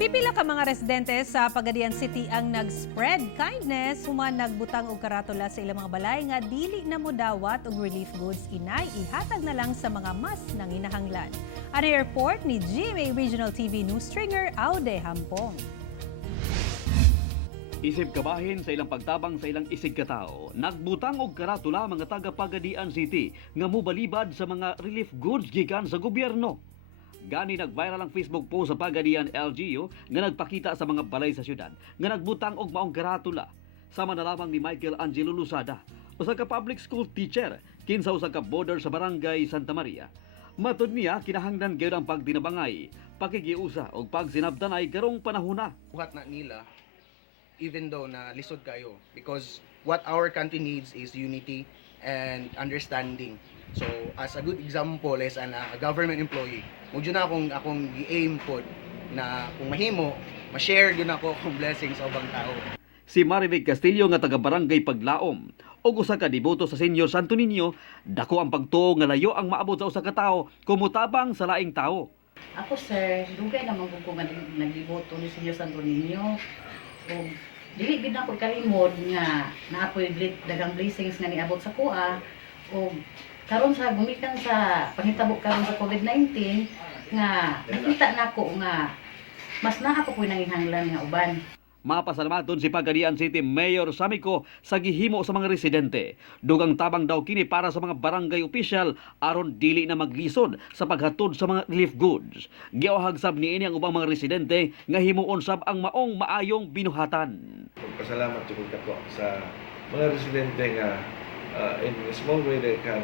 Pipila ka mga residente sa Pagadian City ang nag-spread kindness human nagbutang og karatula sa ilang mga balay nga dili na mudawat og relief goods inay ihatag na lang sa mga mas nanginahanglan. Ano report ni GMA Regional TV News Stringer Aude Hampong. Isip kabahin sa ilang pagtabang sa ilang isig katao, nagbutang og karatula mga taga Pagadian City nga mobalibad sa mga relief goods gikan sa gobyerno. Gani nag-viral ang Facebook post sa Pagadian LGU nga nagpakita sa mga balay sa syudad nga nagbutang og maong karatula. Sama na lamang ni Michael Angelo Lusada, usa ka public school teacher kinsa usa ka border sa barangay Santa Maria. Matud niya kinahanglan gyud ang pagdinabangay, pakigiusa og pagsinabtanay karong panahona. Buhat na nila even though na lisod kayo because what our country needs is unity and understanding. So as a good example as a government employee, mudyo na akong i-aim pod na kung mahimo, ma-share gyud ako akong blessings sa ubang tao. Si Maribig Castillo nga taga Barangay Paglaom og usa ka deboto sa Senior Santo Niño, dako ang pagtuo nga layo ang maabot sa usa ka tawo kumutabang sa laing tawo. Ako sir, dugay naman kung nagdiboto ni Senyor Santo Niño. O dili gid na ko kalimod nga naapoy daghang blessings nga niabot sa kuha. O karon sa gumikan sa panghitabo karon sa COVID-19 nga nakita nako nga mas naa ko nanginahanglan nga uban. Mapasalamaton si Pagadian City Mayor Samico sa gihimo sa mga residente. Dugang tabang daw kini para sa mga barangay official aron dili na maglisod sa paghatod sa mga relief goods. Giawhag sab niini ang ubang mga residente nga himuon sab ang maong maayong binuhatan. Pasalamat jud ko sa mga residente nga in a small way they can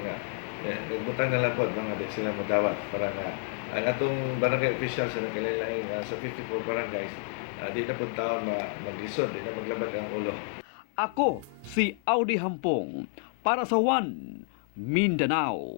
nagbutang na lang po mga sila mudawat para nga ang atong barangay officials sa nagkalain sa 54 barangays di na po taon maglisod, di na maglabad ang ulo. Ako si Aude Hampong para sa One Mindanao.